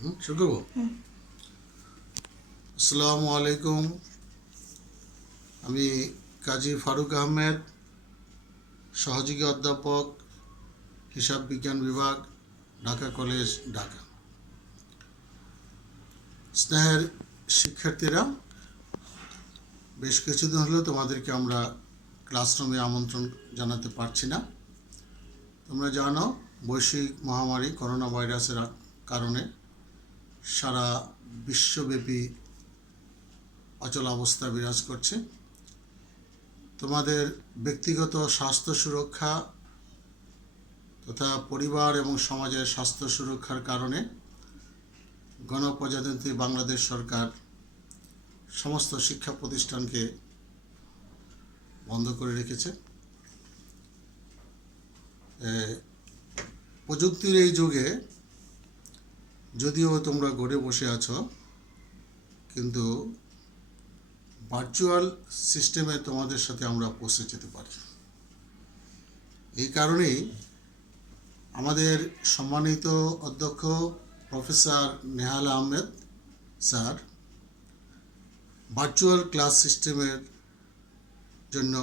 শুরু করবো। আসসালামু আলাইকুম। আমি কাজী ফারুক আহমেদ, সহযোগী অধ্যাপক, হিসাব বিজ্ঞান বিভাগ, ঢাকা কলেজ, ঢাকা। স্নেহের শিক্ষার্থীরা, বেশ কিছুদিন হলো তোমাদেরকে আমরা ক্লাসরুমে আমন্ত্রণ জানাতে পারছি না। তোমরা জানো, বৈশ্বিক মহামারী করোনা ভাইরাসের কারণে সারা বিশ্বব্যাপী অচলাবস্থা বিরাজ করছে। তোমাদের ব্যক্তিগত স্বাস্থ্য সুরক্ষা তথা পরিবার এবং সমাজের স্বাস্থ্য সুরক্ষার কারণে গণপ্রজাতন্ত্রী বাংলাদেশ সরকার সমস্ত শিক্ষা প্রতিষ্ঠানকে বন্ধ করে রেখেছে। প্রযুক্তির এই যুগে যদিও তোমরা ঘরে বসে আছো, কিন্তু ভার্চুয়াল সিস্টেমে তোমাদের সাথে আমরা পৌঁছে যেতে পারি। এই কারণেই আমাদের সম্মানিত অধ্যক্ষ প্রফেসর Nehal Ahmed sir virtual class সিস্টেমের জন্য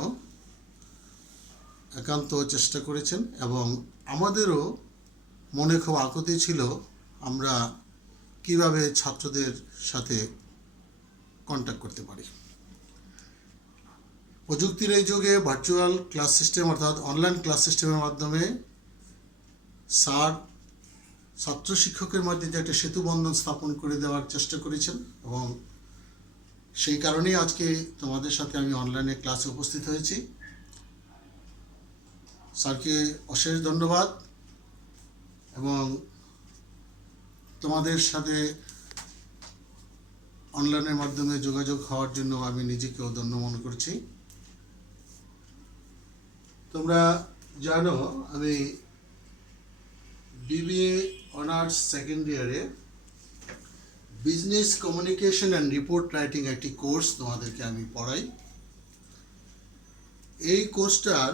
একান্ত চেষ্টা করেছেন এবং আমাদেরও মনে খুব আকুতি ছিল আমরা কিভাবে ছাত্রদের সাথে কন্ট্যাক্ট করতে পারি। প্রযুক্তির এই যুগে ভার্চুয়াল ক্লাস সিস্টেম অর্থাৎ অনলাইন ক্লাস সিস্টেমের মাধ্যমে স্যার ছাত্র শিক্ষকের মধ্যে যে একটা সেতুবন্ধন স্থাপন করে দেওয়ার চেষ্টা করেছেন এবং সেই কারণেই আজকে তোমাদের সাথে আমি অনলাইনে ক্লাসে উপস্থিত হয়েছি। স্যারকে অশেষ ধন্যবাদ এবং তোমাদের সাথে অনলাইনের মাধ্যমে যোগাযোগ হওয়ার জন্য আমি নিজেকেও ধন্য মনে করছি। তোমরা জানো, আমি বিবিএ অনার্স সেকেন্ড ইয়ারে business communication and report writing একটি কোর্স তোমাদেরকে আমি পড়াই। এই কোর্সটার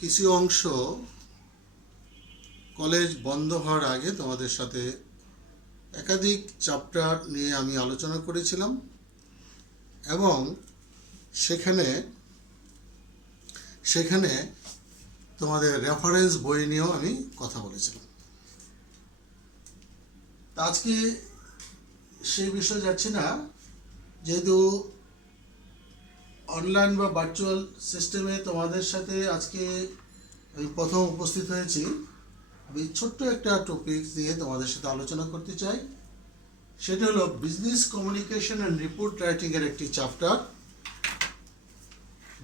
কিছু অংশ কলেজ বন্ধ হওয়ার আগে তোমাদের সাথে একাধিক চ্যাপ্টার নিয়ে আমি আলোচনা করেছিলাম এবং সেখানে তোমাদের রেফারেন্স বই নিয়েও আমি কথা বলেছিলাম। আজকে সেই বিষয়ে যাচ্ছি না, যেহেতু অনলাইন বা ভার্চুয়াল সিস্টেমে তোমাদের সাথে আজকে আমি প্রথম উপস্থিত হয়েছি। আমি ছোট্ট একটা টপিক নিয়ে তোমাদের সাথে আলোচনা করতে চাই। সেটা হলো business communication and report writing এর একটি chapter,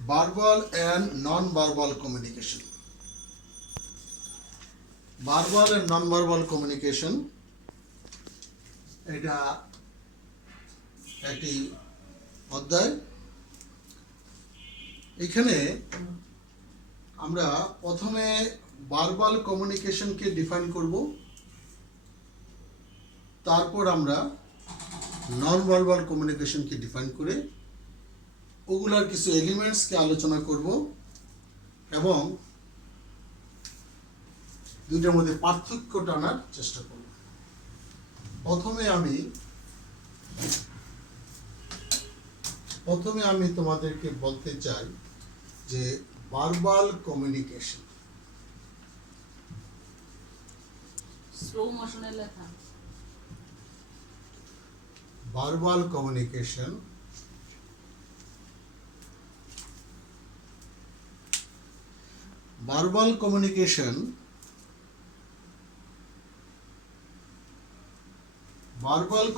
verbal and non verbal communication. Verbal and non verbal communication এটা একটি অধ্যায়। এখানে আমরা প্রথমে ভার্বাল কমিউনিকেশনকে ডিফাইন করব, তারপর আমরা নন ভার্বাল কমিউনিকেশনকে ডিফাইন করে ওগুলার কিছু এলিমেন্টসকে আলোচনা করব এবং দুইটার মধ্যে পার্থক্য টানার চেষ্টা করব। প্রথমে আমি তোমাদেরকে বলতে চাই যে ভার্বাল কমিউনিকেশন। ভার্বাল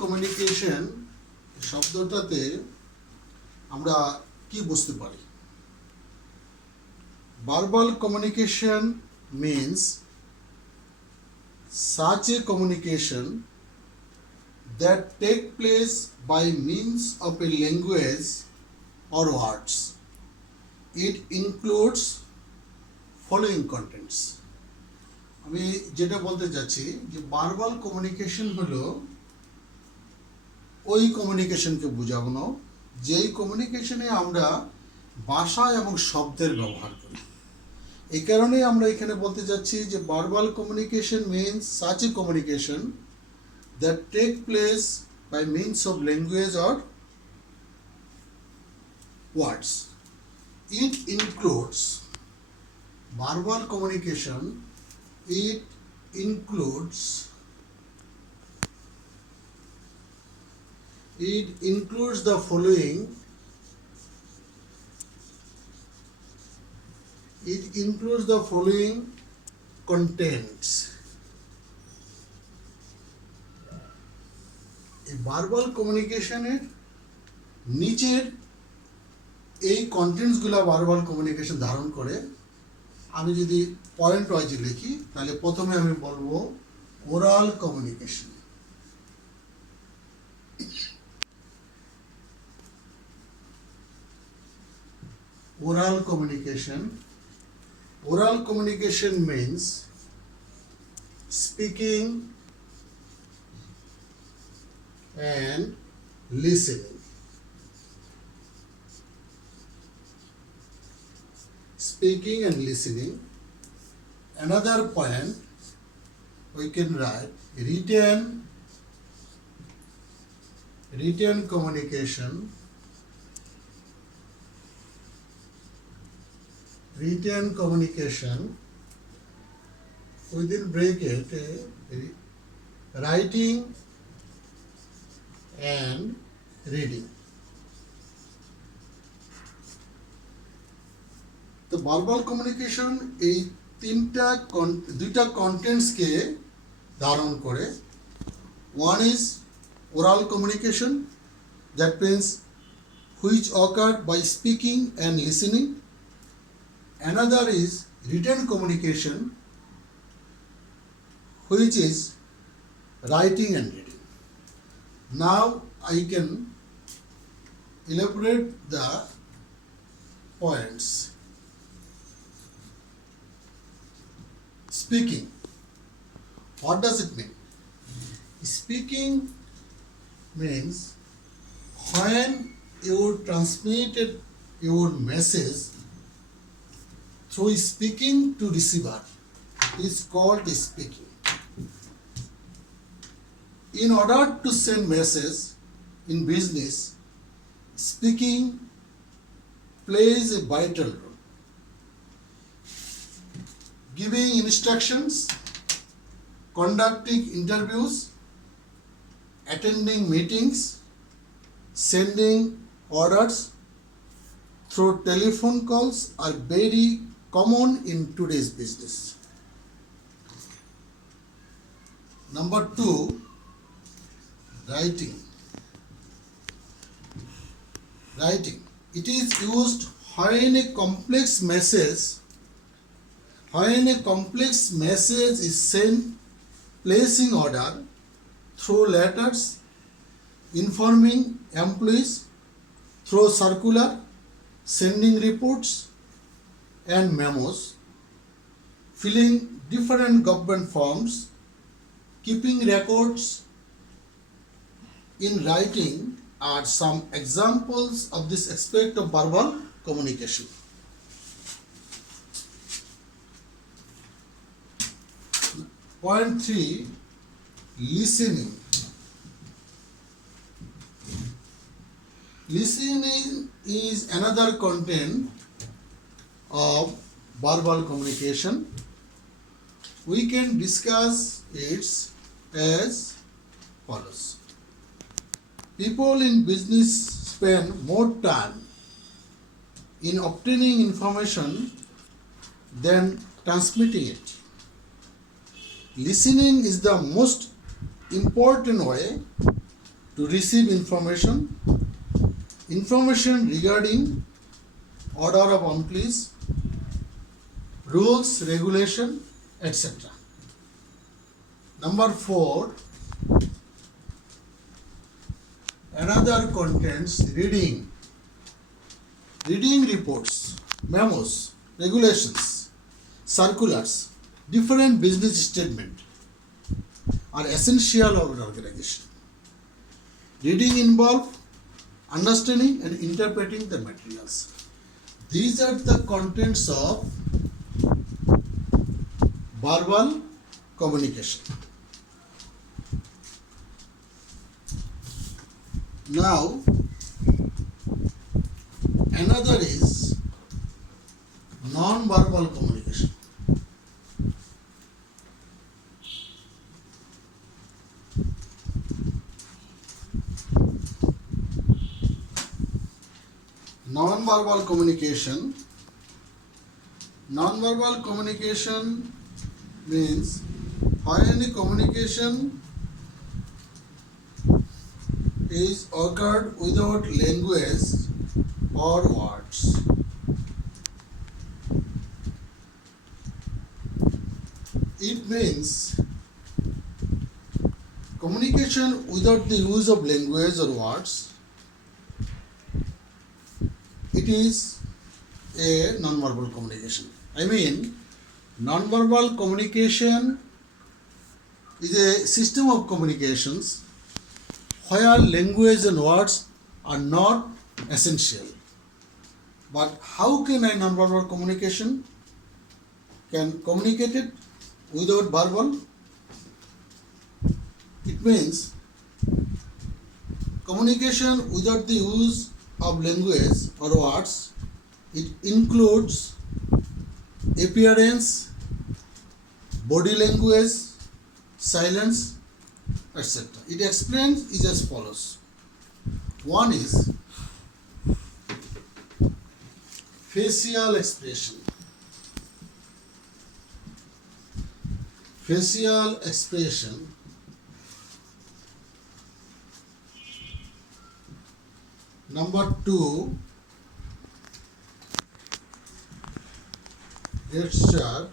কমিউনিকেশন শব্দটাতে আমরা কি বুঝতে পারি? Verbal communication means such a communication that take place by means of a language or words. It includes following contents. আমি যেটা বলতে চাচ্ছি যে ভার্বাল কমিউনিকেশন হলো ওই কমিউনিকেশনকে বোঝানো যেই কমিউনিকেশনে আমরা ভাষা এবং শব্দের ব্যবহার করি। এই কারণেই আমরা এখানে বলতে যাচ্ছি যে verbal communication means such a communication that take place by means of language or words. It includes verbal communication. It includes the following. It includes the following contents. এই ভার্বাল কমিউনিকেশনের নিচের এই কন্টেন্টসগুলো ভার্বাল কমিউনিকেশন ধারণ করে। আমি যদি পয়েন্ট ওয়াইজ লিখি তাহলে প্রথমে আমি বলবো oral communication. Oral communication. Oral communication means speaking and listening. Speaking and listening. Another point we can write written communication. Written communication within bracket writing and reading. তো ভার্বাল কমিউনিকেশন এই দুইটা কন্টেন্টসকে ধারণ করে। One is oral communication, that means which occurred by speaking and listening. Another is written communication, which is writing and reading. Now I can elaborate the points. Speaking. What does it mean? Speaking means when you transmitted your message through speaking to receiver is called speaking. In order to send message in business, speaking plays a vital role. Giving instructions, conducting interviews, attending meetings, sending orders through telephone calls are very common in today's business. Number 2, writing. It is used when a complex message is sent, placing order through letters, informing employees through circular, sending reports and memos, filling different government forms, keeping records in writing are some examples of this aspect of verbal communication. Point 3, listening. Listening is another content of verbal communication. We can discuss it as follows. People in business spend more time in obtaining information than transmitting it. Listening is the most important way to receive information regarding order of employees, rules, regulation, etc. Number 4, another contents reading reports, memos, regulations, circulars, different business statement are essential of an organization. Reading involves understanding and interpreting the materials. These are the contents of verbal communication. Now, another is non-verbal communication. Non-verbal communication. Non-verbal communication means when any communication is occurred without language or words. It means communication without the use of language or words. It is a non-verbal communication. I mean, non-verbal communication is a system of communications where language and words are not essential. But how can a non-verbal communication can communicate it without verbal? It means communication without the use of language or words. It includes appearance, body language, silence, etc. It explains is as follows. One is facial expression. Facial expression number 2, gesture,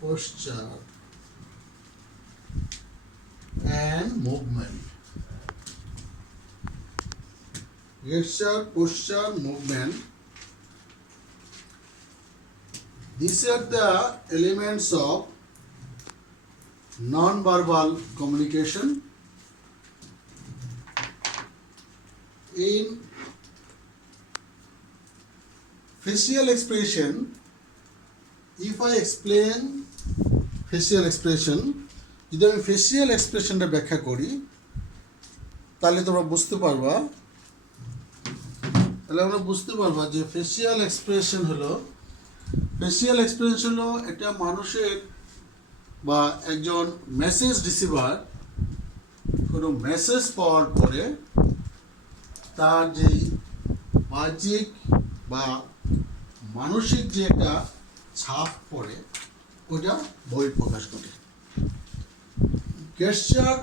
posture and movement. Gesture, posture, movement. These are the elements of non-verbal communication. In facial expression, if I explain facial expression, যদি আমি ফেসিয়াল এক্সপ্রেশনটা ব্যাখ্যা করি তাহলে তোমরা বুঝতে পারবা যে ফেসিয়াল এক্সপ্রেশন হলো এটা মানুষের বা একজন মেসেজ রিসিভার কোনো মেসেজ পাওয়ার পরে তার যে বাহ্যিক বা মানসিক যে একটা ছাপ পড়ে ওটা বহিঃপ্রকাশ ঘটে। gesture,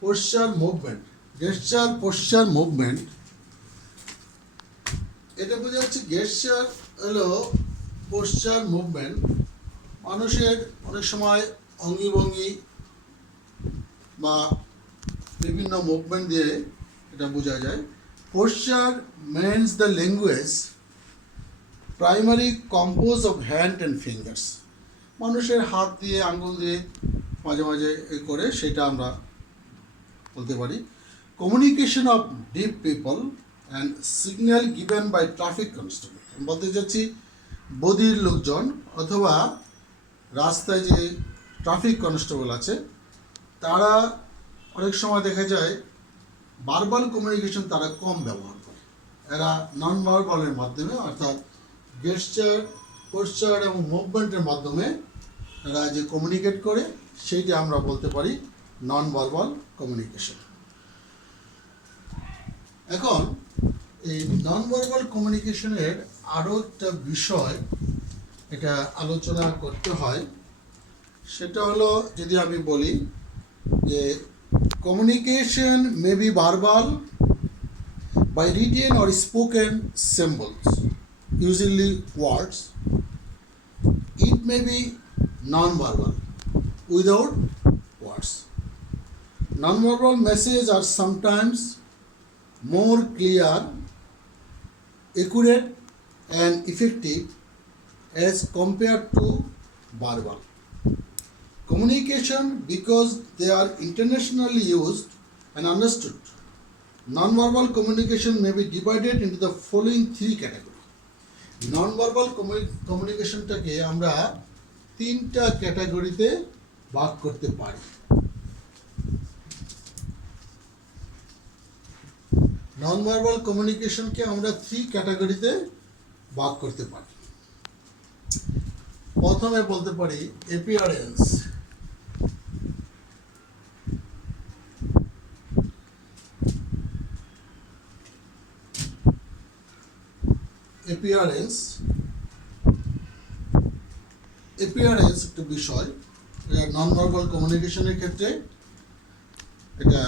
posture, movement. Gesture, posture, movement. এটা বোঝা যাচ্ছে gesture হলো posture, movement. মানুষের অনেক সময় অঙ্গি ভঙ্গি বা বিভিন্ন মুভমেন্ট দিয়ে এটা বোঝা যায়। Posture means the language primary composed of hand and fingers. মানুষের হাত দিয়ে আঙ্গুল দিয়ে মাঝে মাঝে করে সেটা আমরা বলতে পারি। Communication of deaf people and signal given by traffic constable. বলতে চাচ্ছি বধির লোকজন অথবা রাস্তায় যে ট্রাফিক কনস্টেবল আছে তারা অনেক সময় দেখা যায় ভার্বাল কমিউনিকেশন তারা কম ব্যবহার করে। এরা নন ভার্বালের মাধ্যমে অর্থাৎ গেস্টার, পোস্চার এবং মুভমেন্টের মাধ্যমে এরা যে কমিউনিকেট করে সেইটা আমরা বলতে পারি নন ভার্বাল কমিউনিকেশন। এখন এই নন ভার্বাল কমিউনিকেশনের আরও একটা বিষয় এটা আলোচনা করতে হয়, সেটা হলো যদি আমি বলি যে communication may be verbal by written or spoken symbols, usually words. It may be non-verbal, without words. Non-verbal messages are sometimes more clear, accurate, and effective as compared to verbal communication because they are internationally used and understood. Non-verbal communication may be divided into the following three categories. Non-verbal communicationটাকে আমরা তিনটা ক্যাটাগরিতে ভাগ করতে পারি। Non verbal কমিউনিকেশনকে আমরা 3 ক্যাটাগরিতে ভাগ করতে পারি। প্রথমে বলতে পারি অ্যাপিয়ারেন্স। অ্যাপিয়ারেন্স একটা বিষয়, এটা নন ভার্বাল কমিউনিকেশনের ক্ষেত্রে এটা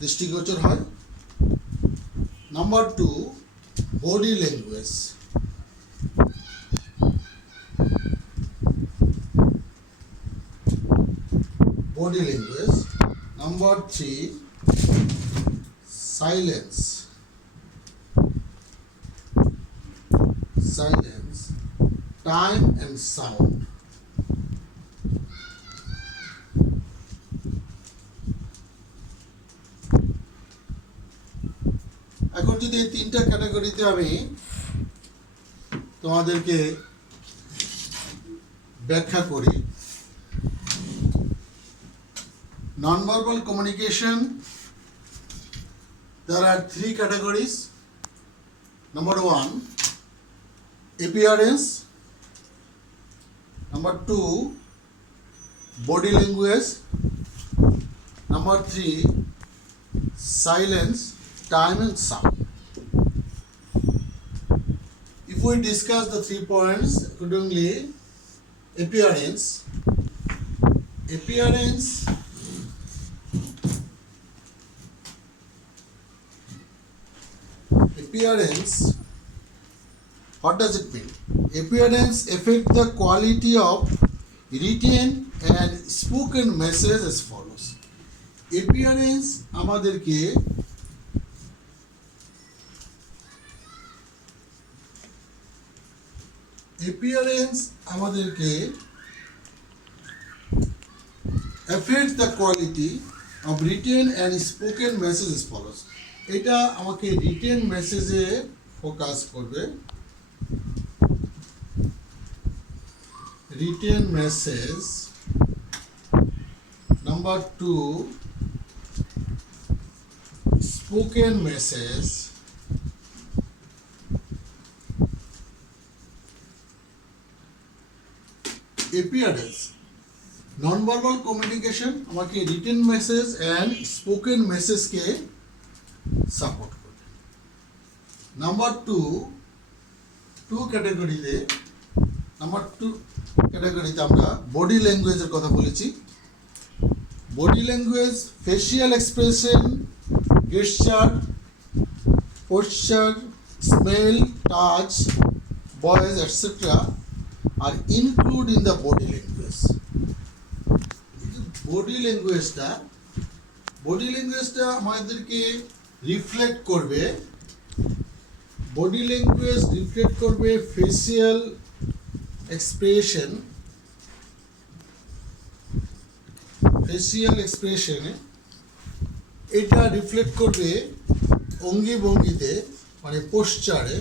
দৃষ্টিগোচর হয়। নাম্বার 2, body language. Body language. Number 3, silence. Time and sound. এখন যদি এই 3টা ক্যাটাগরিতে আমি তোমাদেরকে ব্যাখ্যা করি, non-verbal communication, there are 3 categories. Number 1, appearance. Number 2, body language. Number 3, silence, time and sound. If we discuss the 3 points accordingly, appearance what does it mean? Appearance affect the quality of written and spoken message as follows. Appearance আমাদেরকে affect the quality of written and spoken message as follows. এটা আমাকে রিটেন মেসেজে focus করবে। Written message. Number 2, spoken message. Appearance, non verbal communication আমাকে written message and spoken মেসেজকে support করবে। Number 2 ক্যাটাগরিতে আমরা বডি ল্যাঙ্গুয়েজের কথা বলেছি। Body language, facial expression, gesture, posture, smell, touch, voice etcetera are include in the body language. Body ল্যাঙ্গুয়েজটা আমাদেরকে রিফ্লেক্ট করবে। বডি ল্যাঙ্গুয়েজ রিফ্লেক্ট করবে ফেসিয়াল এক্সপ্রেশনে। এটা রিফ্লেক্ট করবে অঙ্গি ভঙ্গিতে, মানে পোস্চারে,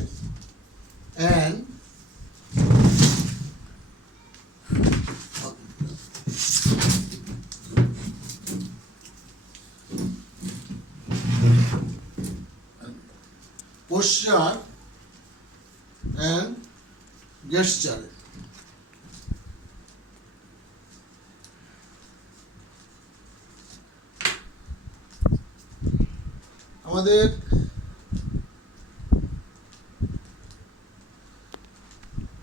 অ্যান্ড posture and gesture. আমাদের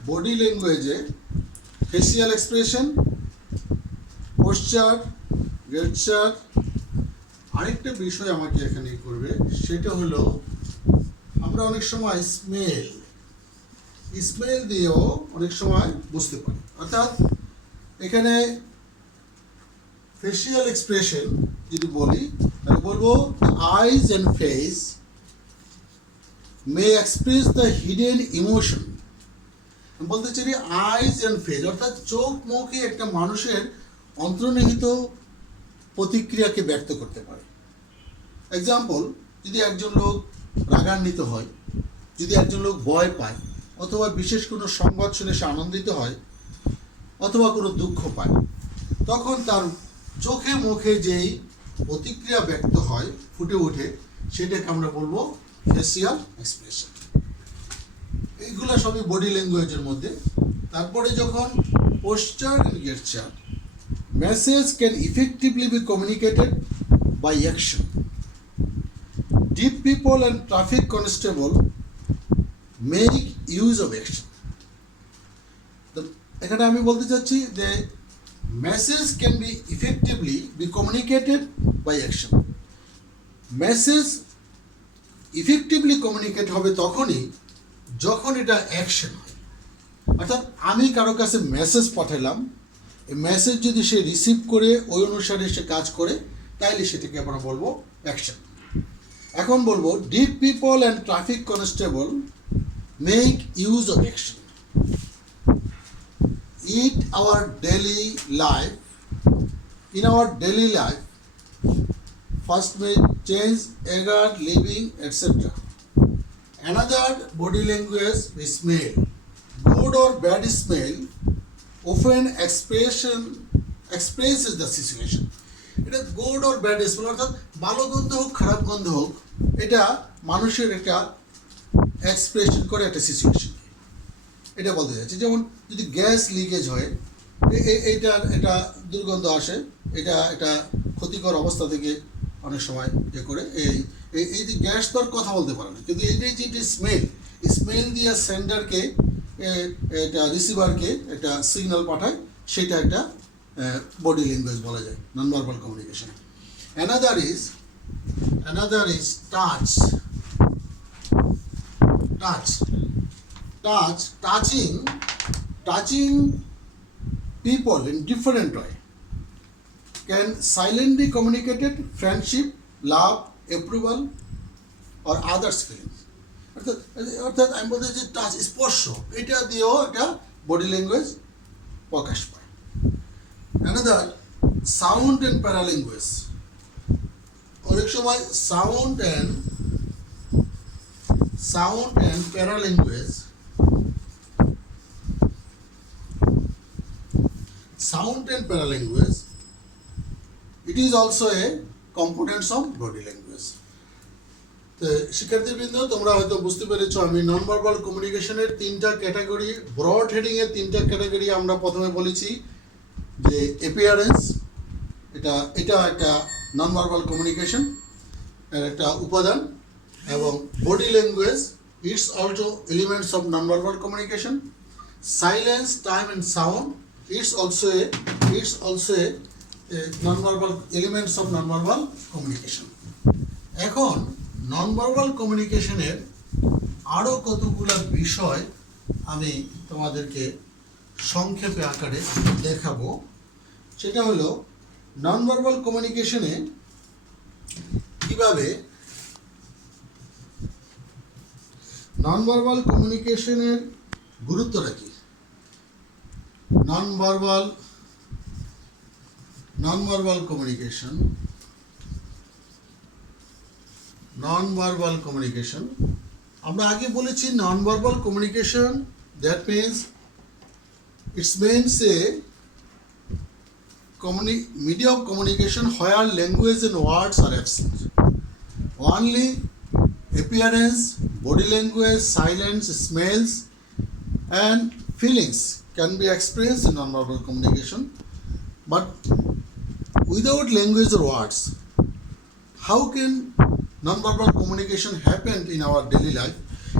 বডি ল্যাঙ্গুয়েজে ফেসিয়াল এক্সপ্রেশন, পোস্চার, গেস্টার, আরেকটা বিষয় আমাকে এখানে করবে, সেটা হলো আমরা অনেক সময় স্মেল দিয়েও অনেক সময় বুঝতে পারি। অর্থাৎ এখানে ফেসিয়াল এক্সপ্রেশন যদি বলি, তাহলে বলবো আইজ and face May express the hidden emotion. বলতে চাই আইজ অ্যান্ড ফেস অর্থাৎ চোখ মুখে একটা মানুষের অন্তর্নিহিত প্রতিক্রিয়াকে ব্যক্ত করতে পারে। এক্সাম্পল, যদি একজন লোক রাগান্বিত হয়, যদি একজন লোক ভয় পায়, অথবা বিশেষ কোনো সংবাদ শুনে সে আনন্দিত হয়, অথবা কোনো দুঃখ পায়, তখন তার চোখে মুখে যেই প্রতিক্রিয়া ব্যক্ত হয়, ফুটে ওঠে, সেটাকে আমরা বলবো ফেসিয়াল এক্সপ্রেশন। এইগুলো সবই বডি ল্যাঙ্গুয়েজের মধ্যে। তারপরে যখন posture and gesture, message can effectively be communicated by action. Deaf people and traffic constable make use of action. তো এখানে আমি বলতে চাচ্ছি যে message can be effectively be communicated by action. Message effectively communicate হবে তখনই যখন এটা অ্যাকশন হয়। অর্থাৎ আমি কারো কাছে মেসেজ পাঠালাম, এই মেসেজ যদি সে রিসিভ করে ওই অনুসারে সে কাজ করে, তাইলে সেটাকে আমরা বলবো অ্যাকশন। এখন বলবো deep people and traffic constable make use of action. In our daily life, first may change anger, living, etc. Another body language is smell. Good or bad smell often expresses the situation. এটা good or bad smell, অর্থাৎ ভালো গন্ধ হোক খারাপ গন্ধ হোক, এটা মানুষের একটা এক্সপ্রেশন করে একটা সিচুয়েশন। এটা বলতে চাচ্ছি, যেমন যদি গ্যাস লিকেজ হয়, এটা দুর্গন্ধ আসে, এটা একটা ক্ষতিকর অবস্থা থেকে অনেক সময় ইয়ে করে। এই যে গ্যাস তো আর কথা বলতে পারে না, কিন্তু এইটাই যে স্মেল দিয়ে সেন্ডারকে, এটা রিসিভারকে একটা সিগন্যাল পাঠায়, সেটা একটা বডি ল্যাঙ্গুয়েজ বলা যায়, নন verbal communication. Another is touch. Touching people in different way can silently communicate friendship, love, approval or others feelings. অর্থাৎ আমি বলতে যে টাচ, স্পর্শ, এটা দিয়েও একটা বডি ল্যাঙ্গুয়েজ প্রকাশ পায়। Another sound and paralanguage. অনেক সময় sound and paralanguage, it is also a components of body language. তো শিক্ষার্থীবৃন্দ, তোমরা হয়তো বুঝতে পেরেছো আমি নন ভার্বাল কমিউনিকেশনের তিনটা ক্যাটাগরি, ব্রড হেডিং এর তিনটা ক্যাটাগরি আমরা প্রথমে বলেছি। যে অ্যাপিয়ারেন্স, এটা একটা নন ভার্বাল কমিউনিকেশন এর একটা উপাদান, এবং body language, it's also elements of non verbal communication. Silence, time and sound, it's also a non-verbal elements of non-verbal communication. এখন non-verbal communicationের আরও কতগুলো বিষয় আমি তোমাদেরকে সংক্ষেপে আকারে দেখাবো। সেটা হলো non-verbal communicationে কিভাবে non-verbal communicationের গুরুত্বটা কি। non-verbal communication আমরা আগে বলেছি non-verbal communication, that means it means a medium of communication where language and words are absent. Only appearance, body language, silence, smells and feelings can be expressed in non-verbal communication. But without language or words, how can non-verbal communication happen in our daily life,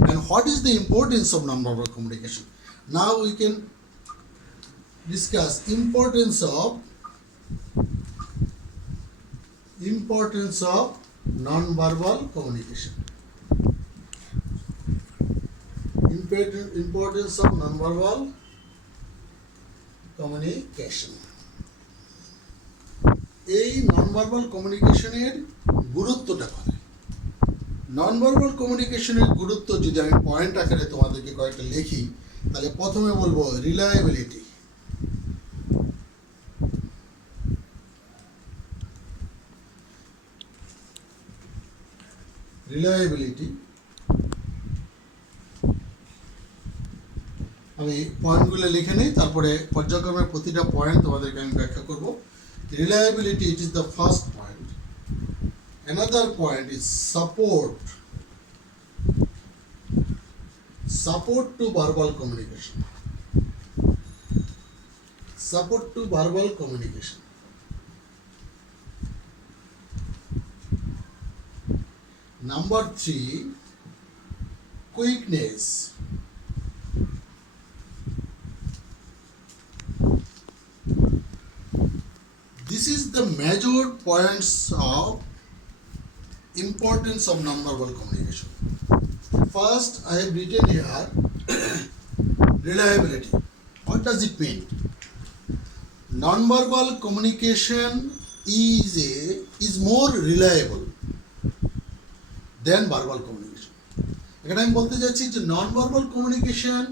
and what is the importance of non-verbal communication? Now we can discuss importance of non-verbal communication. Importance of non-verbal communication. এই নন-ভার্বাল কমিউনিকেশনের গুরুত্বটা কথা। নন-ভার্বাল কমিউনিকেশনের গুরুত্ব যদি আমি পয়েন্ট আকারে তোমাদেরকে কয়েকটা লিখি, তাহলে প্রথমে বলবো রিলায়েবিলিটি। আমি পয়েন্টগুলো লিখে নিই, তারপরে পর্যায়ক্রমে প্রতিটা পয়েন্ট তোমাদেরকে আমি ব্যাখ্যা করব। Reliability, it is the first point. Another point is support to verbal communication. Support to verbal communication. Number 3, quickness. This is the major points of importance of non-verbal communication. First, I have written here reliability. What does it mean? Non-verbal communication is more reliable than verbal communication. এখানে আমি বলতে যাচ্ছি যে non-verbal communication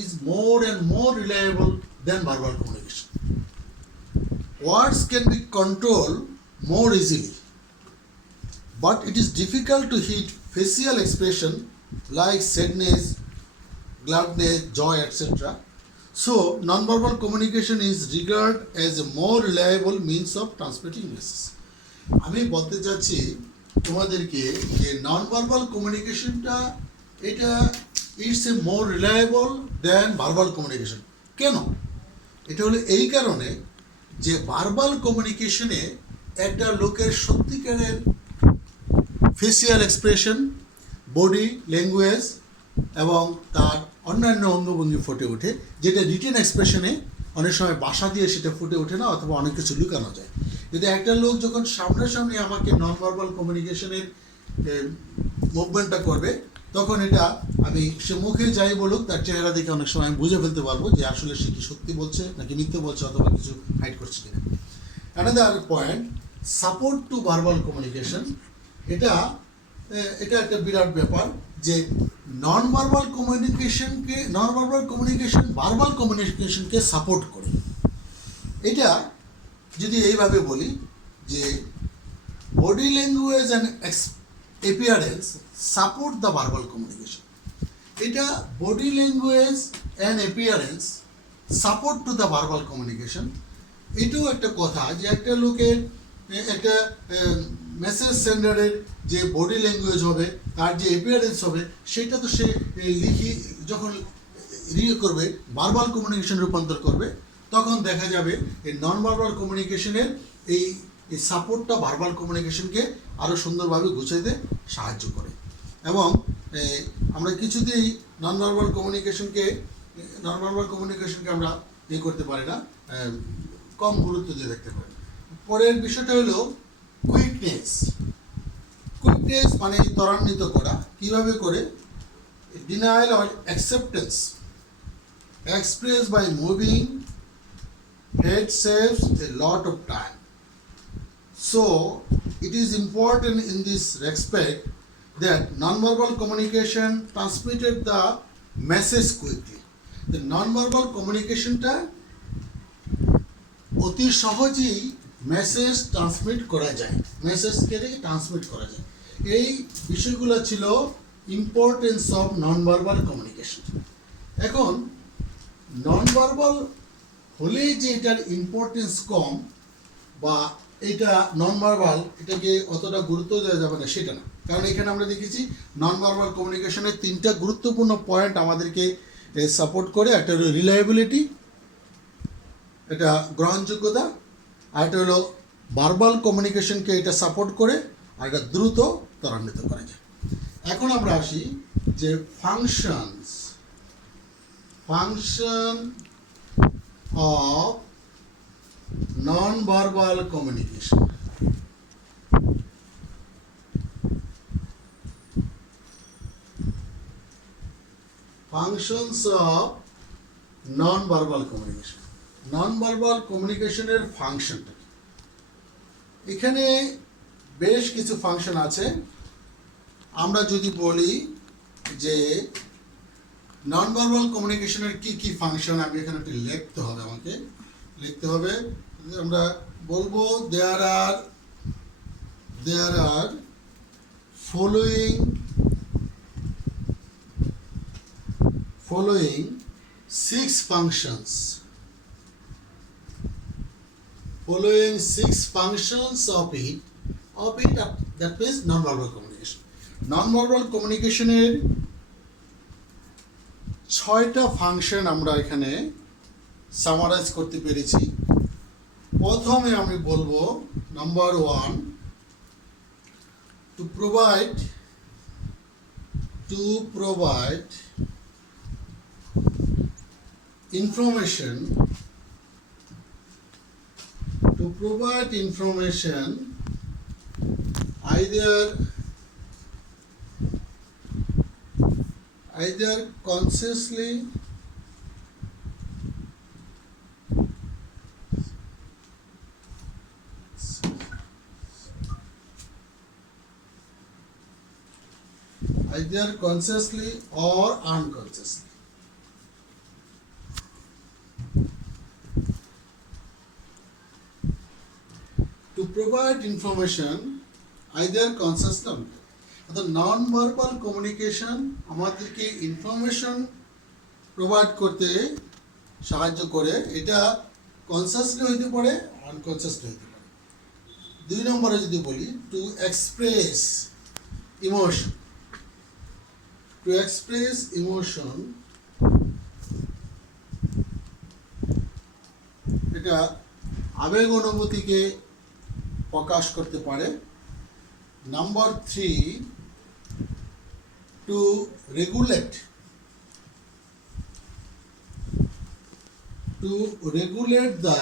is more and more reliable than verbal communication. Words can be controlled more easily, but it is difficult to hit facial expression like sadness, gladness, joy, etc. So, non-verbal communication is regarded as a more reliable means of transmitting messages. আমি বলতে চাচ্ছি তোমাদেরকে যে non-verbal communicationটা এটা it's a more reliable than verbal communication. কেন? এটা হলো এই কারণে যে ভার্বাল কমিউনিকেশনে একটা লোকের সত্যিকারের ফেসিয়াল এক্সপ্রেশন, বডি ল্যাঙ্গুয়েজ এবং তার অন্যান্য অঙ্গভঙ্গি ফুটে ওঠে, যেটা রিটেন এক্সপ্রেশনে অনেক সময় ভাষা দিয়ে সেটা ফুটে ওঠে না, অথবা অনেক কিছু লুকানো যায়। কিন্তু একটা লোক যখন সামনাসামনি আমাকে নন ভার্বাল কমিউনিকেশনের মুভমেন্টটা করবে, তখন এটা আমি সে মুখে যাই বলুক, তার চেহারা দেখে অনেক সময় আমি বুঝে ফেলতে পারবো যে আসলে সে কি সত্যি বলছে নাকি মিথ্যে বলছে, অথবা কিছু হাইড করছে কিনা। Another point, support to verbal communication. এটা একটা বিরাট ব্যাপার যে নন ভার্বাল কমিউনিকেশন ভার্বাল কমিউনিকেশনকে সাপোর্ট করে। এটা যদি এইভাবে বলি যে body language and appearance support the verbal communication. এটা body language and appearance support to the verbal communication. এটাও একটা কথা যে একটা লোকের একটা মেসেজ সেন্ডারের যে বডি ল্যাঙ্গুয়েজ হবে, তার যে অ্যাপিয়ারেন্স হবে, সেটা তো সে যখন করবে ভার্বাল কমিউনিকেশন রূপান্তর করবে, তখন দেখা যাবে এই নন ভার্বাল কমিউনিকেশনের এই সাপোর্টটা ভার্বাল কমিউনিকেশনকে আরও সুন্দরভাবে গুছাইতে সাহায্য করে। এবং আমরা কিছুতেই নন ভার্বাল কমিউনিকেশনকে আমরা করতে পারি না, কম গুরুত্ব দিয়ে দেখতে পারি। পরের বিষয়টা হলো কুইকনেস মানে ত্বরান্বিত করা। কিভাবে করে? Denial or acceptance expressed by moving head saves a lot of time. So it is important in this respect that non-verbal communication transmitted the message quickly. The non-verbal communication টা অতি সহজেই মেসেজ ট্রান্সমিট করা যায়, মেসেজকে ট্রান্সমিট করা যায়। এই বিষয়গুলো ছিল importance of non verbal communication. এখন নন ভার্বাল হলে যে এটার ইম্পর্টেন্স কম বা এটা নন ভার্বাল এটাকে অতটা গুরুত্ব দেওয়া যাবে না, সেটা না। কারণ এখানে আমরা দেখেছি নন ভার্বাল কমিউনিকেশনের 3টা গুরুত্বপূর্ণ পয়েন্ট আমাদেরকে সাপোর্ট করে। একটা হলো রিলায়েবিলিটি, এটা গ্রহণযোগ্যতা, আর একটা হলো ভার্বাল কমিউনিকেশনকে এটা সাপোর্ট করে, আর এটা দ্রুত ত্বরান্বিত করা যায়। এখন আমরা আসি যে function of non-verbal communication. Functions of non-verbal communication. Non-verbal communication এর ফাংশনটা এখানে বেশ কিছু ফাংশন আছে। আমরা যদি বলি যে নন ভার্বাল কমিউনিকেশনের কি ফাংশন, আমি এখানে একটু আমাকে লিখতে হবে। আমরা বলবো দেয়ার আর ফলোয়িং 6 functions. Following 6 functions of it of it, that means non-verbal communication. Non-verbal communication এর 6টা ফাংশন আমরা এখানে সামারাইজ করতে পেরেছি। প্রথমে আমি বলবো নাম্বার 1, to provide information either consciously or unconsciously. To provide information either consciously or unconsciously. অর্থাৎ নন ভার্বাল কমিউনিকেশন আমাদেরকে ইনফরমেশন প্রোভাইড করতে সাহায্য করে। এটা কনসিয়াসলি হইতে পারে, আনকনসিয়াসলি হইতে পারে। 2 নম্বরে যদি বলি, টু এক্সপ্রেস ইমোশন, এটা আবেগ অনুভূতিকে প্রকাশ করতে পারে। নাম্বার 3, to regulate the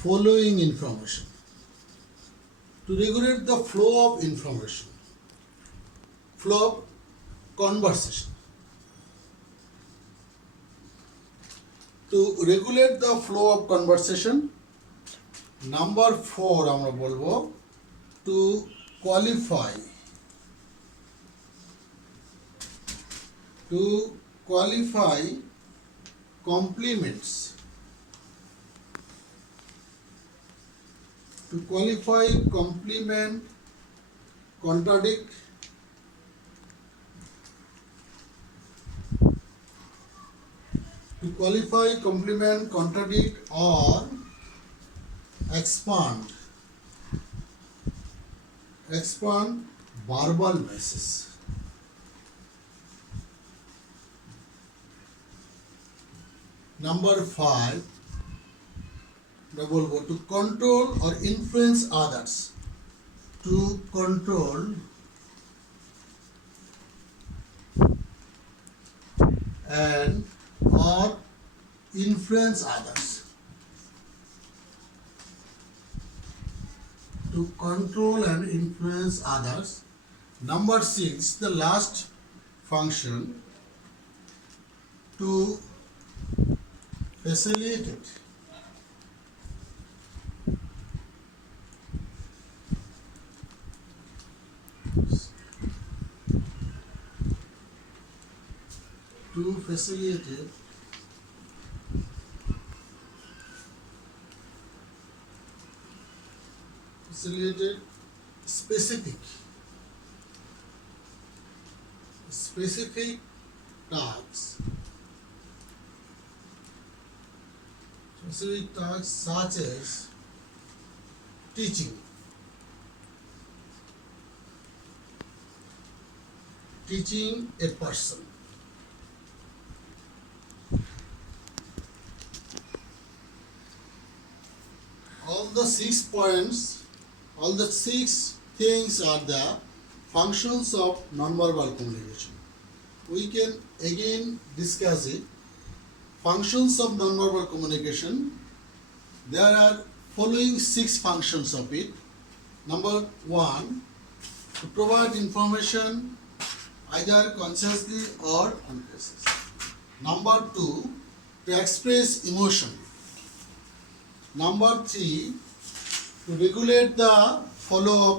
following information, to regulate the flow of information, flow of conversation. To regulate the flow of conversation. Number 4 আমরা বলবো to qualify compliments, contradict, or expand verbal messages. Number 5, to control or influence others. To control and or influence others. To control and influence others. Number 6, the last function, to facilitate it. Facilitated specific tasks. Specific tasks such as teaching a person. All the 6 points, all the 6 things are the functions of non-verbal communication. We can again discuss it. Functions of non-verbal communication. There are following 6 functions of it. Number 1, to provide information either consciously or unconsciously. Number 2, to express emotion. Number 3, to regulate the flow of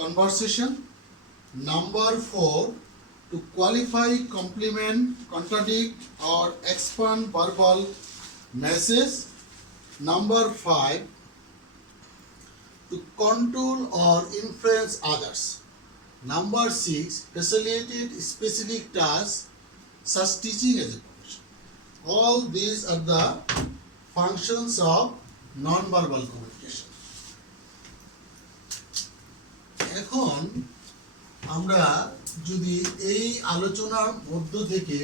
conversation. Number 4, to qualify, compliment, contradict, or expand verbal message. Number 5, to control or influence others. Number 6, facilitate specific tasks such teaching as a profession. All these are the functions of non-verbal communication. এখন আমরা যদি এই আলোচনার মধ্য থেকে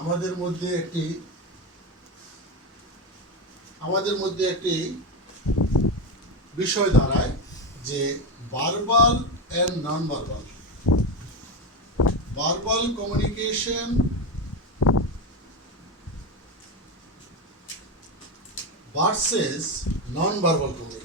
আমাদের মধ্যে একটি বিষয় দাঁড়ায় যে verbal and non verbal communication versus non verbal communication.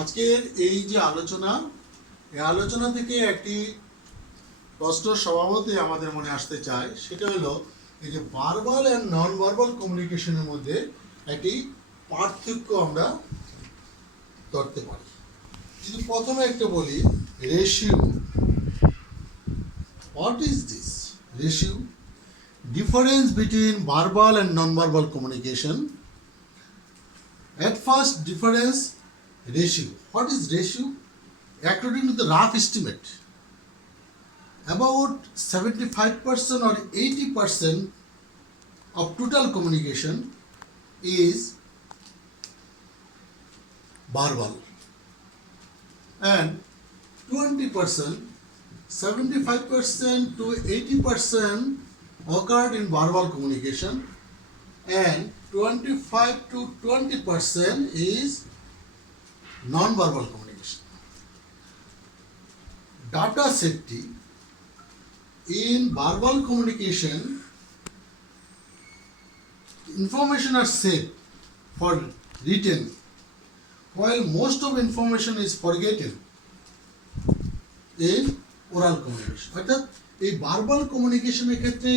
আজকের এই যে আলোচনা, এই আলোচনা থেকে একটি প্রশ্ন স্বভাবতই আমাদের মনে আসতে চায়, সেটা হলো এই যে ভার্বাল এন্ড নন ভার্বাল কমিউনিকেশনের মধ্যে একটি পার্থক্য আমরা ধরতে পারি। যদি প্রথমে একটা বলি ratio, what is this ratio? Difference between verbal and non verbal communication. At first, difference ratio. What is ratio? According to the rough estimate, about 75% or 80% of total communication is verbal, and 20%, 75% to 80% occurred in verbal communication, and 25 to 20% is non-verbal communication. Data safety. In verbal communication, information are safe for written, while most of information is forgotten in oral communication. অর্থাৎ এই ভার্বাল কমিউনিকেশনের ক্ষেত্রে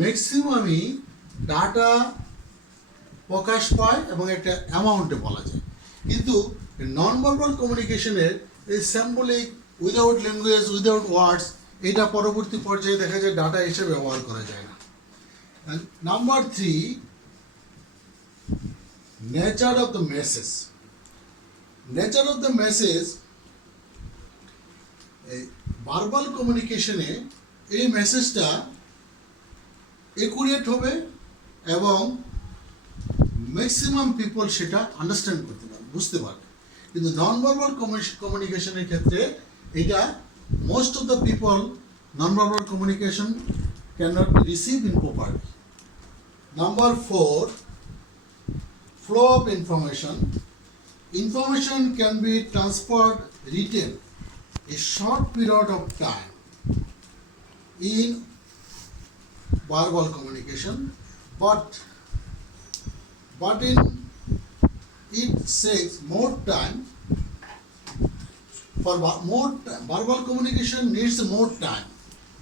ম্যাক্সিমামই ডাটা প্রকাশ পায় এবং একটা অ্যামাউন্টে বলা যায়, কিন্তু নন ভার্বাল কমিউনিকেশনের এই সিম্বলিক, উইদাউট ল্যাঙ্গুয়েজ, উইদাউট ওয়ার্ডস, এটা পরবর্তী পর্যায়ে দেখা যায় ডাটা হিসেবে ব্যবহার করা যায় না। নাম্বার 3, nature of the message. Nature of the message, এই ভার্বাল কমিউনিকেশনে এই মেসেজটা একুরেট হবে এবং ম্যাক্সিমাম পিপল সেটা আন্ডারস্ট্যান্ড করতে পারবে, বুঝতে পারবে। কিন্তু নন ভার্বাল কমিউনিকেশনের ক্ষেত্রে এটা most of the people non verbal communication can not be receive in properly. Number 4, flow of information. Information can be transferred written a short period of time in verbal communication, but in it takes more time. For verbal communication needs more time,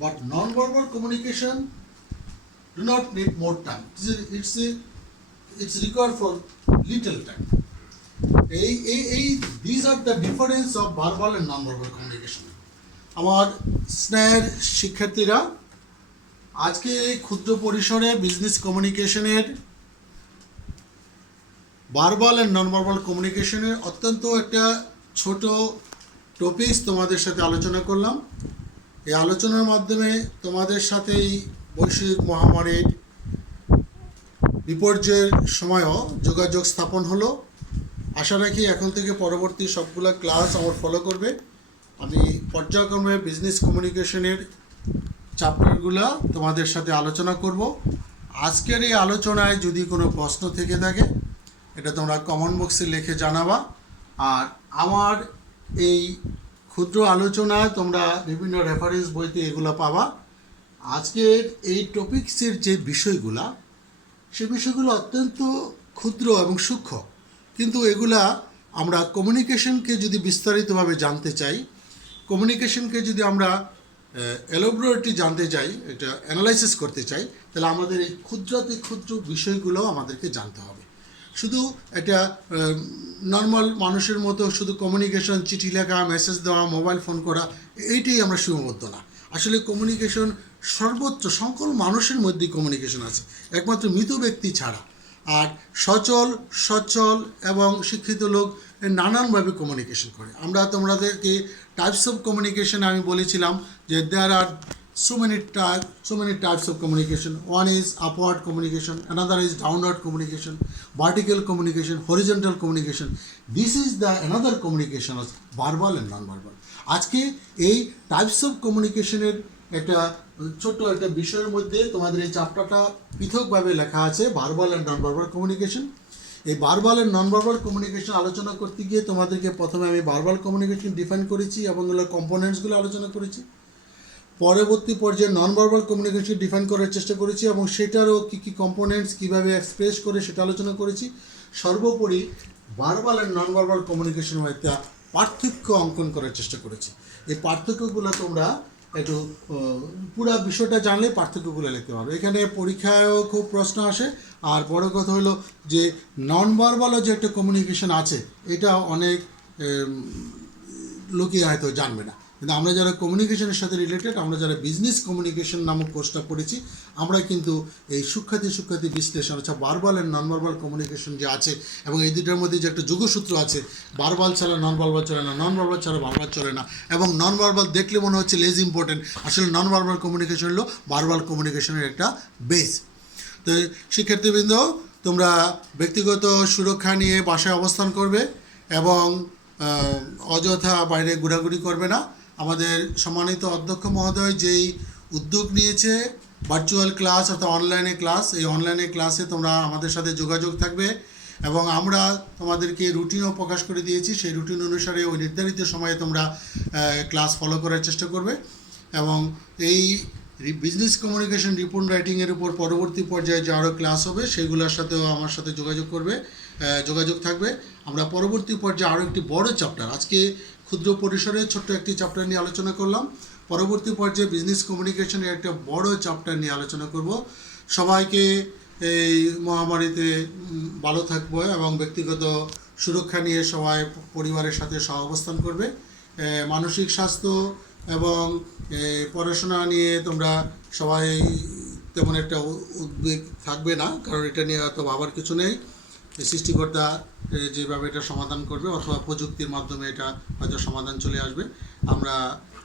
but non-verbal communication do not need more time. It's required for little time. These are the difference of verbal and non-verbal communication. আমার স্নেহের শিক্ষার্থীরা, আজকে এই ক্ষুদ্র পরিসরে বিজনেস কমিউনিকেশনের verbal and non verbal কমিউনিকেশনের অত্যন্ত একটা ছোট টপিকস তোমাদের সাথে আলোচনা করলাম। এই আলোচনার মাধ্যমে তোমাদের সাথে এই বৈশ্বিক মহামারীর বিপর্যয়ের সময়ও যোগাযোগ স্থাপন হলো। আশা রাখি এখন থেকে পরবর্তী সবগুলো ক্লাস আমার ফলো করবে। আমি পর্যায়ক্রমে বিজনেস কমিউনিকেশনের চ্যাপ্টারগুলো তোমাদের সাথে আলোচনা করব। আজকের এই আলোচনায় যদি কোনো প্রশ্ন থেকে থাকে এটা তোমরা কমেন্ট বক্সে লিখে জানাবা। আর আমার এই ক্ষুদ্র আলোচনায় তোমরা বিভিন্ন রেফারেন্স বইতে এগুলো পাবা। আজকের এই টপিকসের যে বিষয়গুলা, সে বিষয়গুলো অত্যন্ত ক্ষুদ্র এবং সূক্ষ্ম, কিন্তু এগুলা আমরা কমিউনিকেশনকে যদি বিস্তারিতভাবে জানতে চাই, কমিউনিকেশনকে যদি আমরা এলোবরেটলি জানতে চাই, এটা অ্যানালাইসিস করতে চাই, তাহলে আমাদের এই ক্ষুদ্রাতি ক্ষুদ্র বিষয়গুলো আমাদেরকে জানতে হবে। শুধু এটা নর্মাল মানুষের মতো শুধু কমিউনিকেশন, চিঠি লেখা, মেসেজ দেওয়া, মোবাইল ফোন করা, এইটাই আমরা সীমাবদ্ধ না। আসলে কমিউনিকেশন সর্বত্র, সকল মানুষের মধ্যেই কমিউনিকেশন আছে, একমাত্র মৃত ব্যক্তি ছাড়া। আর সচল, সচ্ছল এবং শিক্ষিত লোক নানানভাবে কমিউনিকেশন করে। আমরা তোমাদেরকে টাইপস অফ কমিউনিকেশন আমি বলেছিলাম যে দেয়ার আর so many types of communication. One is upward communication, another is downward communication, vertical communication, horizontal communication. This is the another communication of verbal and non-verbal. আজকে এই টাইপস অফ কমিউনিকেশনের একটা ছোট্ট একটা বিষয়ের মধ্যে তোমাদের এই চ্যাপ্টারটা পৃথকভাবে লেখা আছে, verbal and non verbal communication. এই verbal and non verbal communication আলোচনা করতে গিয়ে তোমাদেরকে প্রথমে আমি ভার্বাল কমিউনিকেশন ডিফাইন করেছি এবং এগুলোর কম্পোনেন্টসগুলো আলোচনা করেছি। পরবর্তী পর্যায়ে নন ভার্বাল কমিউনিকেশন ডিফাইন করার চেষ্টা করেছি এবং সেটারও কী কী কম্পোনেন্টস কীভাবে এক্সপ্রেস করে সেটা আলোচনা করেছি। সর্বোপরি ভার্বাল অ্যান্ড নন ভার্বাল কমিউনিকেশনের মধ্যে পার্থক্য অঙ্কন করার চেষ্টা করেছি। এই পার্থক্যগুলো তোমরা একটু পুরো বিষয়টা জানলে পার্থক্যগুলো লিখতে পারবে। এখানে পরীক্ষায়ও খুব প্রশ্ন আসে। আর বড় কথা হলো যে নন ভার্বালও যে একটা কমিউনিকেশন আছে এটা অনেক লোকই হয়তো জানবে না, কিন্তু আমরা যারা কমিউনিকেশনের সাথে রিলেটেড, আমরা যারা বিজনেস কমিউনিকেশন নামক কোর্সটা পড়েছি, আমরা কিন্তু এই সুখ্যাতি বিশ্লেষণ অর্থাৎ verbal and non verbal communication যে আছে এবং এই দুটার মধ্যে যে একটা যোগসূত্র আছে, ভার্বাল ছাড়া নন ভার্বাল চলে না, নন ভার্বাল ছাড়া ভার্বাল চলে না, এবং নন ভার্বাল দেখলে মনে হচ্ছে লেস ইম্পর্টেন্ট, আসলে নন ভার্বাল কমিউনিকেশন হলো ভার্বাল কমিউনিকেশনের একটা বেস। তো শিক্ষার্থীবৃন্দ, তোমরা ব্যক্তিগত সুরক্ষা নিয়ে বাসায় অবস্থান করবে এবং অযথা বাইরে ঘোরাঘুরি করবে না। আমাদের সম্মানিত অধ্যক্ষ মহোদয় যেই উদ্যোগ নিয়েছে ভার্চুয়াল ক্লাস অর্থাৎ অনলাইনে ক্লাস, এই অনলাইনে ক্লাসে তোমরা আমাদের সাথে যোগাযোগ থাকবে এবং আমরা তোমাদেরকে রুটিনও প্রকাশ করে দিয়েছি। সেই রুটিন অনুসারে ওই নির্ধারিত সময়ে তোমরা ক্লাস ফলো করার চেষ্টা করবে এবং এই বিজনেস কমিউনিকেশন রিপোর্ট রাইটিংয়ের উপর পরবর্তী পর্যায়ে যে আরও ক্লাস হবে সেগুলোর সাথেও আমার সাথে যোগাযোগ থাকবে। আমরা পরবর্তী পর্যায়ে আরও একটি বড় চ্যাপ্টার, আজকে ক্ষুদ্র পরিসরে ছোট্ট একটি চ্যাপ্টার নিয়ে আলোচনা করলাম, পরবর্তী পর্যায়ে বিজনেস কমিউনিকেশনের একটা বড় চ্যাপ্টার নিয়ে আলোচনা করব। সবাইকে এই মহামারীতে ভালো থাকবো এবং ব্যক্তিগত সুরক্ষা নিয়ে সবাই পরিবারের সাথে সহাবস্থান করবে। মানসিক স্বাস্থ্য এবং পড়াশোনা নিয়ে তোমরা সবাই তেমন একটা উদ্বেগ থাকবে না, কারণ এটা নিয়ে হয়তো ভাবার কিছু নেই। সৃষ্টিকর্তা যেভাবে এটা সমাধান করবে অথবা প্রযুক্তির মাধ্যমে এটা হয়তো সমাধান চলে আসবে। আমরা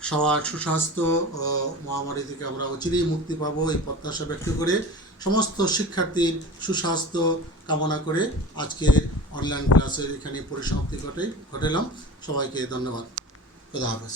সবার সুস্বাস্থ্য ও মহামারী থেকে আমরা অচিরেই মুক্তি পাবো এই প্রত্যাশা ব্যক্ত করে সমস্ত শিক্ষার্থীর সুস্বাস্থ্য কামনা করে আজকের অনলাইন ক্লাসের এখানে পরিসমাপ্তি ঘটালাম। সবাইকে ধন্যবাদ। খোদা হাফেজ।